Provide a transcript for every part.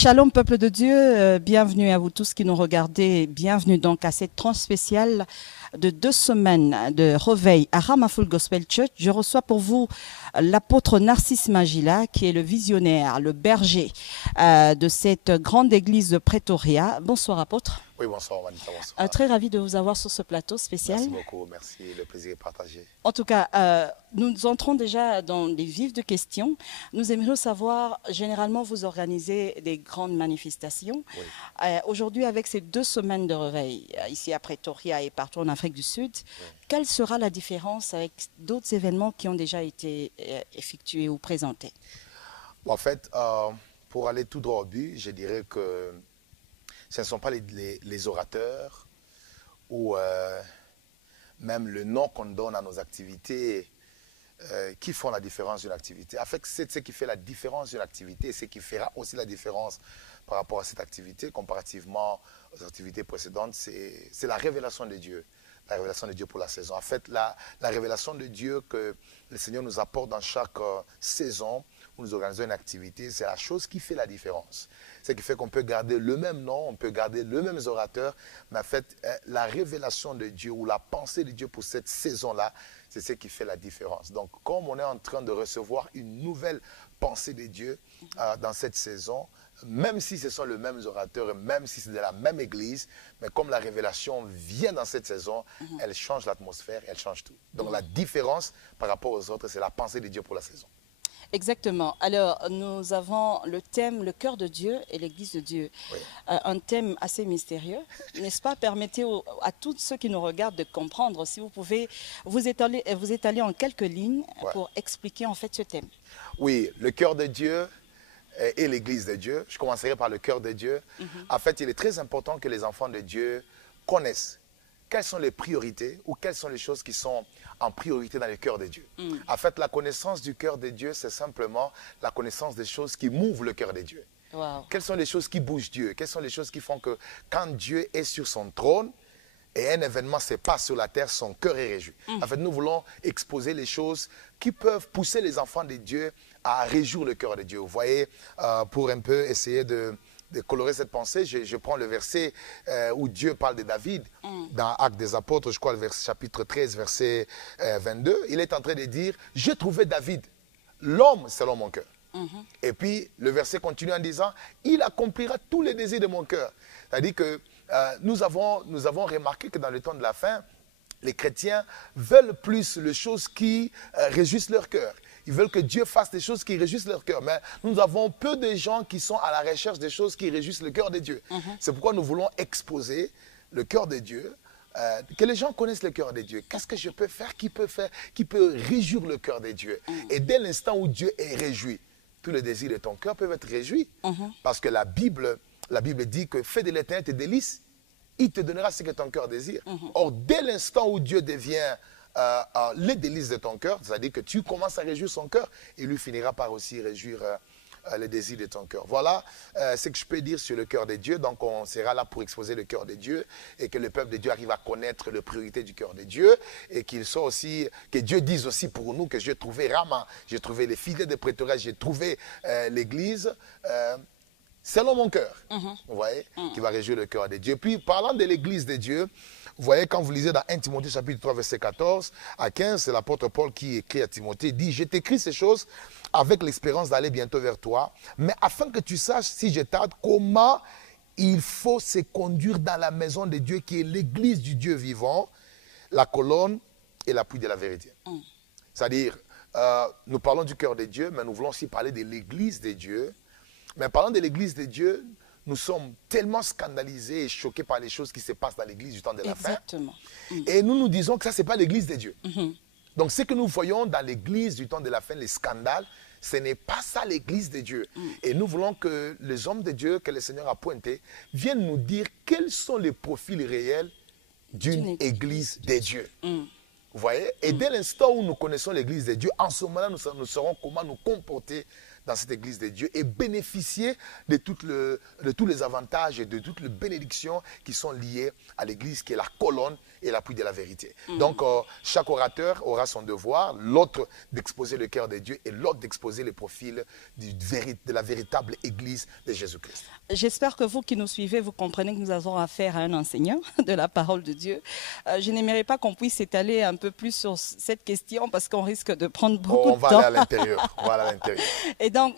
Shalom peuple de Dieu, bienvenue à vous tous qui nous regardez, bienvenue donc à cette tranche spéciale de 2 semaines de réveil à Ramafull Gospel Church. Je reçois pour vous l'apôtre Narcisse Magila qui est le visionnaire, le berger de cette grande église de Pretoria. Bonsoir apôtre. Oui, bonsoir Vanessa, bonsoir. Très ravi de vous avoir sur ce plateau spécial. Merci beaucoup, merci, le plaisir est partagé. En tout cas, nous entrons déjà dans les vifs de questions. Nous aimerions savoir, généralement vous organisez des grandes manifestations. Oui. Aujourd'hui, avec ces 2 semaines de réveil, ici à Pretoria et partout en Afrique du Sud, quelle sera la différence avec d'autres événements qui ont déjà été effectués ou présentés? En fait, pour aller tout droit au but, je dirais que ce ne sont pas les orateurs ou même le nom qu'on donne à nos activités qui font la différence d'une activité. En fait, c'est ce qui fait la différence d'une activité et ce qui fera aussi la différence par rapport à cette activité comparativement aux activités précédentes, c'est la révélation de Dieu. La révélation de Dieu pour la saison. En fait, la révélation de Dieu que le Seigneur nous apporte dans chaque saison où nous organisons une activité, c'est la chose qui fait la différence. Ce qui fait qu'on peut garder le même nom, on peut garder le même orateur, mais en fait, la révélation de Dieu ou la pensée de Dieu pour cette saison-là, c'est ce qui fait la différence. Donc, comme on est en train de recevoir une nouvelle pensée de Dieu dans cette saison, même si ce sont les mêmes orateurs, même si c'est de la même église, mais comme la révélation vient dans cette saison, elle change l'atmosphère, elle change tout. Donc la différence par rapport aux autres, c'est la pensée de Dieu pour la saison. Exactement. Alors, nous avons le thème, le cœur de Dieu et l'église de Dieu. Oui. Un thème assez mystérieux, n'est-ce pas? Permettez à tous ceux qui nous regardent de comprendre, si vous pouvez vous étaler en quelques lignes pour expliquer en fait ce thème. Oui, le cœur de Dieu et l'église de Dieu. Je commencerai par le cœur de Dieu. En fait, il est très important que les enfants de Dieu connaissent quelles sont les priorités ou quelles sont les choses qui sont en priorité dans le cœur de Dieu. En fait, la connaissance du cœur de Dieu, c'est simplement la connaissance des choses qui mouvent le cœur de Dieu. Wow. Quelles sont les choses qui bougent Dieu? Quelles sont les choses qui font que quand Dieu est sur son trône et un événement se passe sur la terre, son cœur est réjoui. En fait, nous voulons exposer les choses qui peuvent pousser les enfants de Dieu à réjouir le cœur de Dieu. Vous voyez, pour un peu essayer de colorer cette pensée, je prends le verset où Dieu parle de David, dans Actes des Apôtres, je crois le chapitre 13, verset 22. Il est en train de dire, j'ai trouvé David, l'homme selon mon cœur. Et puis, le verset continue en disant, il accomplira tous les désirs de mon cœur. C'est-à-dire que nous avons remarqué que dans le temps de la fin, les chrétiens veulent plus les choses qui réjouissent leur cœur. Ils veulent que Dieu fasse des choses qui réjouissent leur cœur. Mais nous avons peu de gens qui sont à la recherche des choses qui réjouissent le cœur de Dieu. C'est pourquoi nous voulons exposer le cœur de Dieu, que les gens connaissent le cœur de Dieu. Qu'est-ce que je peux faire qui peut réjouir le cœur de Dieu? Et dès l'instant où Dieu est réjoui, tous les désirs de ton cœur peuvent être réjouis. Parce que la Bible dit que fais de l'Éternel tes délices, il te donnera ce que ton cœur désire. Or, dès l'instant où Dieu devient les délices de ton cœur, c'est-à-dire que tu commences à réjouir son cœur, il lui finira par aussi réjouir les désirs de ton cœur. Voilà ce que je peux dire sur le cœur de Dieu. Donc, on sera là pour exposer le cœur de Dieu et que le peuple de Dieu arrive à connaître les priorités du cœur de Dieu et qu'il soit aussi, que Dieu dise aussi pour nous que j'ai trouvé Rama, j'ai trouvé les filets de Pretoria, j'ai trouvé l'église. Selon mon cœur, vous voyez, qui va réjouir le cœur de Dieu. Puis, parlant de l'église de Dieu, vous voyez, quand vous lisez dans 1 Timothée chapitre 3, verset 14 à 15, c'est l'apôtre Paul qui écrit à Timothée, il dit, je t'écris ces choses avec l'espérance d'aller bientôt vers toi, mais afin que tu saches, si je tarde, comment il faut se conduire dans la maison de Dieu, qui est l'église du Dieu vivant, la colonne et l'appui de la vérité. C'est-à-dire, nous parlons du cœur de Dieu, mais nous voulons aussi parler de l'église de Dieu. Mais parlant de l'église de Dieu, nous sommes tellement scandalisés et choqués par les choses qui se passent dans l'église du temps de la fin. Et nous nous disons que ça, ce n'est pas l'église de Dieu. Donc, ce que nous voyons dans l'église du temps de la fin, les scandales, ce n'est pas ça l'église de Dieu. Et nous voulons que les hommes de Dieu que le Seigneur a pointés viennent nous dire quels sont les profils réels d'une église de Dieu. Vous voyez? Et dès l'instant où nous connaissons l'église de Dieu, en ce moment-là, nous saurons comment nous comporter dans cette église de Dieu et bénéficier de tous les avantages et de toutes les bénédictions qui sont liées à l'église qui est la colonne et l'appui de la vérité. Donc, chaque orateur aura son devoir, l'autre d'exposer le cœur de Dieu et l'autre d'exposer le profil de la véritable Église de Jésus-Christ. J'espère que vous qui nous suivez, vous comprenez que nous avons affaire à un enseignant de la parole de Dieu. Je n'aimerais pas qu'on puisse s'étaler un peu plus sur cette question parce qu'on risque de prendre beaucoup de temps. On va aller à l'intérieur. On va aller à l'intérieur. Et donc,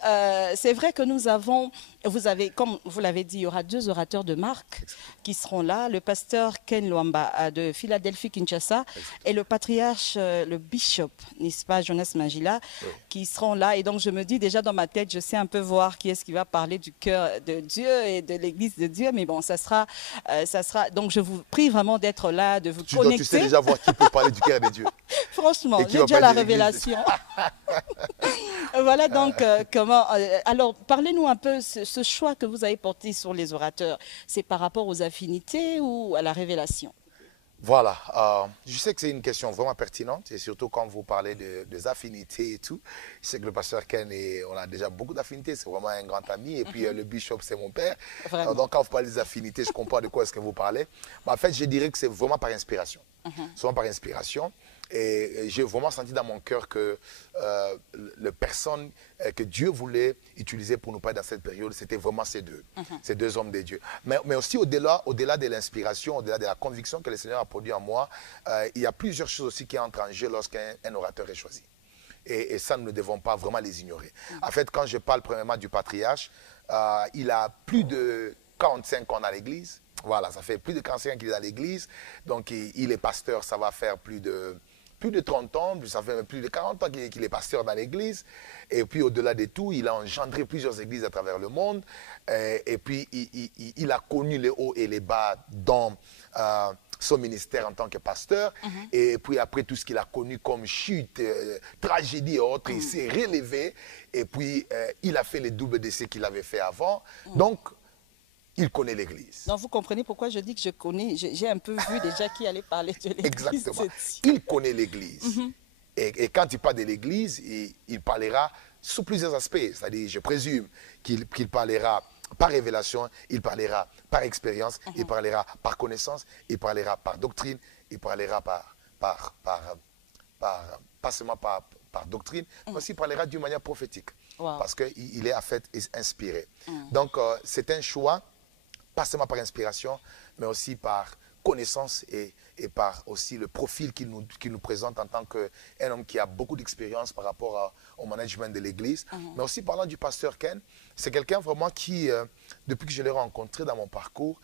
c'est vrai que nous avons, vous avez, comme vous l'avez dit, il y aura 2 orateurs de marque qui seront là. Le pasteur Ken Luamba de Philadelphie, Kinshasa, et le patriarche, le bishop, n'est-ce pas, Jonas Magila, qui seront là. Et donc, je me dis déjà dans ma tête, je sais un peu voir qui est-ce qui va parler du cœur de Dieu et de l'Église de Dieu. Mais bon, ça sera. Donc, je vous prie vraiment d'être là, de vous connecter. Tu sais déjà voir qui peut parler du cœur de Dieu. Franchement, j'ai déjà la révélation. Voilà donc comment... alors, parlez-nous un peu, ce choix que vous avez porté sur les orateurs, c'est par rapport aux affinités ou à la révélation? Voilà, je sais que c'est une question vraiment pertinente et surtout quand vous parlez des affinités et tout. Je sais que le pasteur Ken, on a déjà beaucoup d'affinités, c'est vraiment un grand ami et puis le bishop c'est mon père. Donc quand vous parlez des affinités, je comprends de quoi est-ce que vous parlez. Mais en fait, je dirais que c'est vraiment par inspiration. C'est vraiment par inspiration. Et j'ai vraiment senti dans mon cœur que les personnes que Dieu voulait utiliser pour nous parler dans cette période, c'était vraiment ces deux hommes de Dieu. Mais aussi au-delà de l'inspiration, au-delà de la conviction que le Seigneur a produit en moi, il y a plusieurs choses aussi qui entrent en jeu lorsqu'un orateur est choisi. Et ça, nous ne devons pas vraiment les ignorer. En fait, quand je parle premièrement du patriarche, il a plus de 45 ans dans l'église. Voilà, ça fait plus de 45 ans qu'il est dans l'église. Donc, il est pasteur, ça va faire plus de 30 ans, ça fait plus de 40 ans qu'il est pasteur dans l'église. Et puis, au-delà de tout, il a engendré plusieurs églises à travers le monde. Et puis, il a connu les hauts et les bas dans son ministère en tant que pasteur. Et puis, après tout ce qu'il a connu comme chute, tragédie et autres, il s'est relevé. Et puis, il a fait les doubles de ce qu'il avait fait avant. Donc, il connaît l'Église. Donc, vous comprenez pourquoi je dis que je connais, j'ai un peu vu déjà qui allait parler de l'Église. Exactement. Il connaît l'Église. Et quand il parle de l'Église, il parlera sous plusieurs aspects. C'est-à-dire, je présume qu'il parlera par révélation, il parlera par expérience, il parlera par connaissance, il parlera par doctrine, il parlera pas seulement par doctrine, mais aussi il parlera d'une manière prophétique. Parce qu'il est en fait inspiré. Donc, c'est un choix, pas seulement par inspiration, mais aussi par connaissance et par aussi le profil qu'il nous présente en tant qu'un homme qui a beaucoup d'expérience par rapport au management de l'Église. Mais aussi parlant du pasteur Ken, c'est quelqu'un vraiment qui, depuis que je l'ai rencontré dans mon parcours,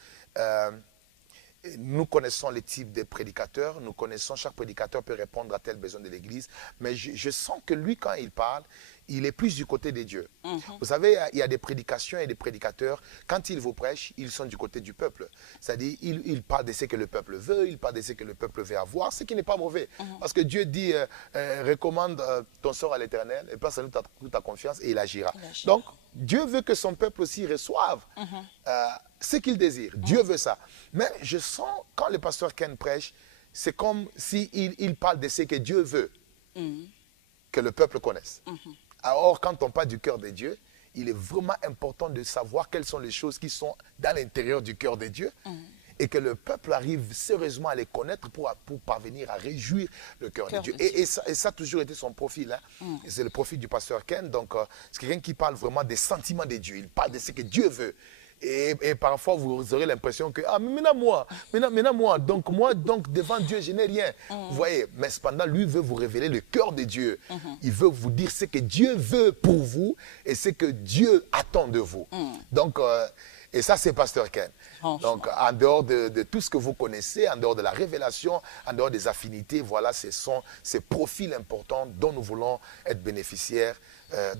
nous connaissons les types de prédicateurs, nous connaissons chaque prédicateur peut répondre à tel besoin de l'Église, mais je sens que lui, quand il parle, il est plus du côté de Dieu. Vous savez, il y a des prédications et des prédicateurs, quand ils vous prêchent, ils sont du côté du peuple. C'est-à-dire, ils parlent de ce que le peuple veut, ils parlent de ce que le peuple veut avoir, ce qui n'est pas mauvais. Parce que Dieu dit, recommande ton sort à l'Éternel, et place à nous toute ta confiance, et il agira. Donc, Dieu veut que son peuple aussi reçoive ce qu'il désire. Dieu veut ça. Mais je sens, quand le pasteur Ken prêche, c'est comme s'il parle de ce que Dieu veut que le peuple connaisse. Alors, quand on parle du cœur de Dieu, il est vraiment important de savoir quelles sont les choses qui sont dans l'intérieur du cœur de Dieu et que le peuple arrive sérieusement à les connaître pour parvenir à réjouir le cœur de Dieu. Et ça a toujours été son profil. C'est le profil du pasteur Ken. Donc, c'est quelqu'un qui parle vraiment des sentiments de Dieu. Il parle de ce que Dieu veut. Et parfois, vous aurez l'impression que, ah, mais maintenant moi, donc devant Dieu, je n'ai rien. Vous voyez, mais cependant, lui veut vous révéler le cœur de Dieu. Il veut vous dire ce que Dieu veut pour vous et ce que Dieu attend de vous. Donc, et ça, c'est pasteur Ken. Donc, en dehors de tout ce que vous connaissez, en dehors de la révélation, en dehors des affinités, voilà, ce sont ces profils importants dont nous voulons être bénéficiaires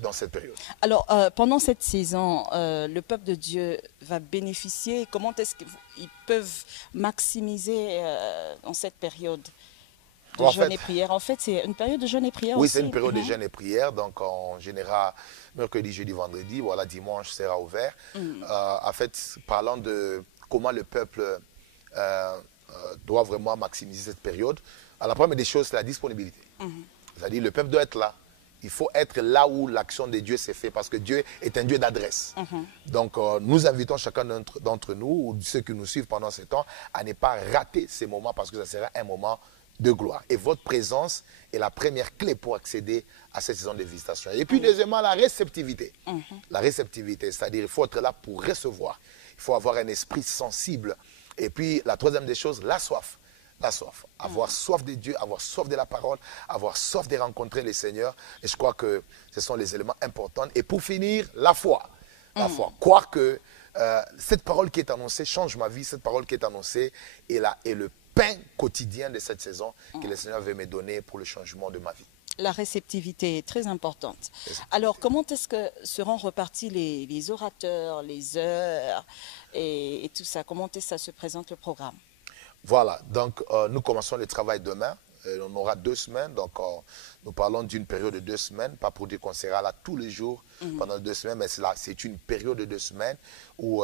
dans cette période. Alors, pendant cette saison, le peuple de Dieu va bénéficier. Comment est-ce qu'ils peuvent maximiser dans cette période de jeûne et prière? En fait, c'est une période de jeûne et prière Oui, aussi. c'est une période de jeûne et prière. Donc, en général, mercredi, jeudi, vendredi, voilà, dimanche sera ouvert. En fait, parlant de comment le peuple doit vraiment maximiser cette période, la première des choses, c'est la disponibilité. C'est-à-dire, le peuple doit être là. Il faut être là où l'action de Dieu s'est faite parce que Dieu est un Dieu d'adresse. Donc, nous invitons chacun d'entre nous ou ceux qui nous suivent pendant ce temps à ne pas rater ces moments parce que ça sera un moment de gloire. Et votre présence est la première clé pour accéder à cette saison de visitation. Et puis, deuxièmement, la réceptivité. La réceptivité, c'est-à-dire il faut être là pour recevoir. Il faut avoir un esprit sensible. Et puis, la troisième des choses, la soif. La soif. Avoir soif de Dieu, avoir soif de la parole, avoir soif de rencontrer le Seigneur. Et je crois que ce sont les éléments importants. Et pour finir, la foi. La foi. Croire que cette parole qui est annoncée change ma vie. Cette parole qui est annoncée est le pain quotidien de cette saison que le Seigneur veut me donner pour le changement de ma vie. La réceptivité est très importante. Alors, comment est-ce que seront repartis les orateurs, les heures et tout ça? Comment est-ce que ça se présente le programme? Voilà, donc nous commençons le travail demain. On aura 2 semaines, donc nous parlons d'une période de 2 semaines, pas pour dire qu'on sera là tous les jours pendant 2 semaines, mais c'est une période de 2 semaines où,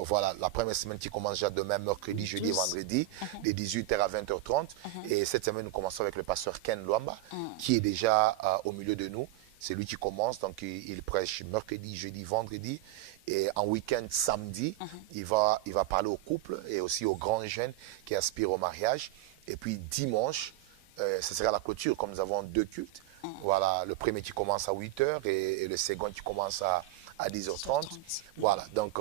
voilà, la première semaine qui commence déjà demain, mercredi, jeudi et vendredi, de 18h à 20h30. Et cette semaine, nous commençons avec le pasteur Ken Luamba, qui est déjà au milieu de nous. C'est lui qui commence, donc il prêche mercredi, jeudi, vendredi. Et en week-end, samedi, il va parler aux couples et aussi aux grands jeunes qui aspirent au mariage. Et puis dimanche, ce sera la clôture, comme nous avons 2 cultes. Voilà, le premier qui commence à 8h et le second qui commence à 10h30. Voilà, donc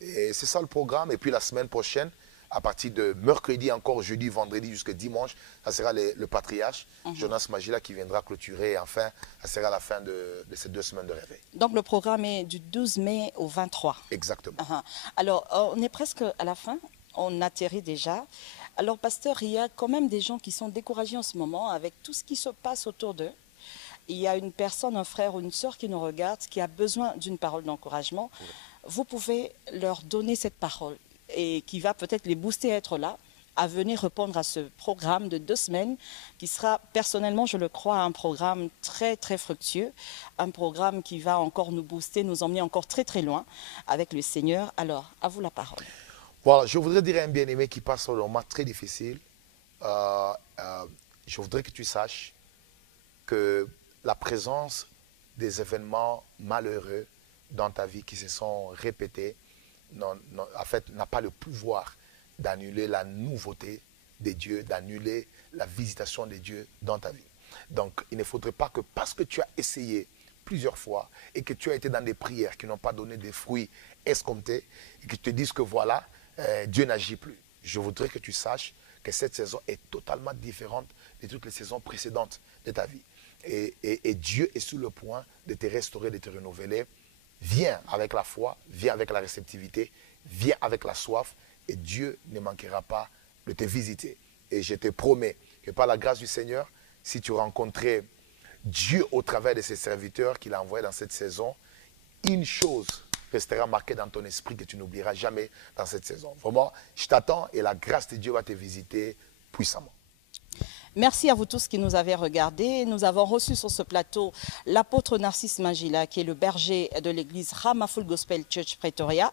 c'est ça le programme. Et puis la semaine prochaine, à partir de mercredi encore, jeudi, vendredi jusqu'à dimanche, ça sera le patriarche, Jonas Magila, qui viendra clôturer. Et enfin, ça sera la fin de ces 2 semaines de réveil. Donc le programme est du 12 mai au 23. Exactement. Alors, on est presque à la fin, on atterrit déjà. Alors, pasteur, il y a quand même des gens qui sont découragés en ce moment avec tout ce qui se passe autour d'eux. Il y a une personne, un frère ou une sœur qui nous regarde, qui a besoin d'une parole d'encouragement. Vous pouvez leur donner cette parole et qui va peut-être les booster à être là, à venir répondre à ce programme de 2 semaines qui sera, personnellement, je le crois, un programme très, très fructueux, un programme qui va encore nous booster, nous emmener encore très, très loin avec le Seigneur. Alors, à vous la parole. Voilà, je voudrais dire à un bien-aimé qui passe un moment très difficile, je voudrais que tu saches que la présence des événements malheureux dans ta vie qui se sont répétés, en fait, n'a pas le pouvoir d'annuler la nouveauté de Dieu, d'annuler la visitation de Dieu dans ta vie. Donc, il ne faudrait pas que parce que tu as essayé plusieurs fois et que tu as été dans des prières qui n'ont pas donné des fruits escomptés et que tu te dises que voilà, Dieu n'agit plus. Je voudrais que tu saches que cette saison est totalement différente de toutes les saisons précédentes de ta vie. Et Dieu est sur le point de te restaurer, de te renouveler. Viens avec la foi, viens avec la réceptivité, viens avec la soif et Dieu ne manquera pas de te visiter. Et je te promets que par la grâce du Seigneur, si tu rencontrais Dieu au travers de ses serviteurs qu'il a envoyés dans cette saison, une chose restera marquée dans ton esprit que tu n'oublieras jamais dans cette saison. Vraiment, je t'attends et la grâce de Dieu va te visiter puissamment. Merci à vous tous qui nous avez regardés. Nous avons reçu sur ce plateau l'apôtre Narcisse Magila, qui est le berger de l'église Rama Full Gospel Church Pretoria,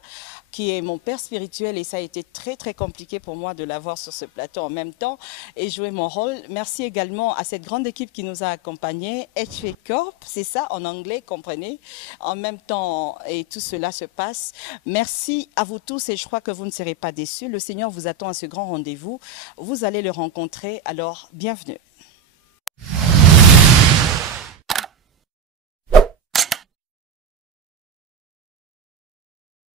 qui est mon père spirituel et ça a été très très compliqué pour moi de l'avoir sur ce plateau en même temps et jouer mon rôle. Merci également à cette grande équipe qui nous a accompagnés, HV Corp, c'est ça en anglais, comprenez, en même temps et tout cela se passe. Merci à vous tous et je crois que vous ne serez pas déçus. Le Seigneur vous attend à ce grand rendez-vous. Vous allez le rencontrer, alors bienvenue.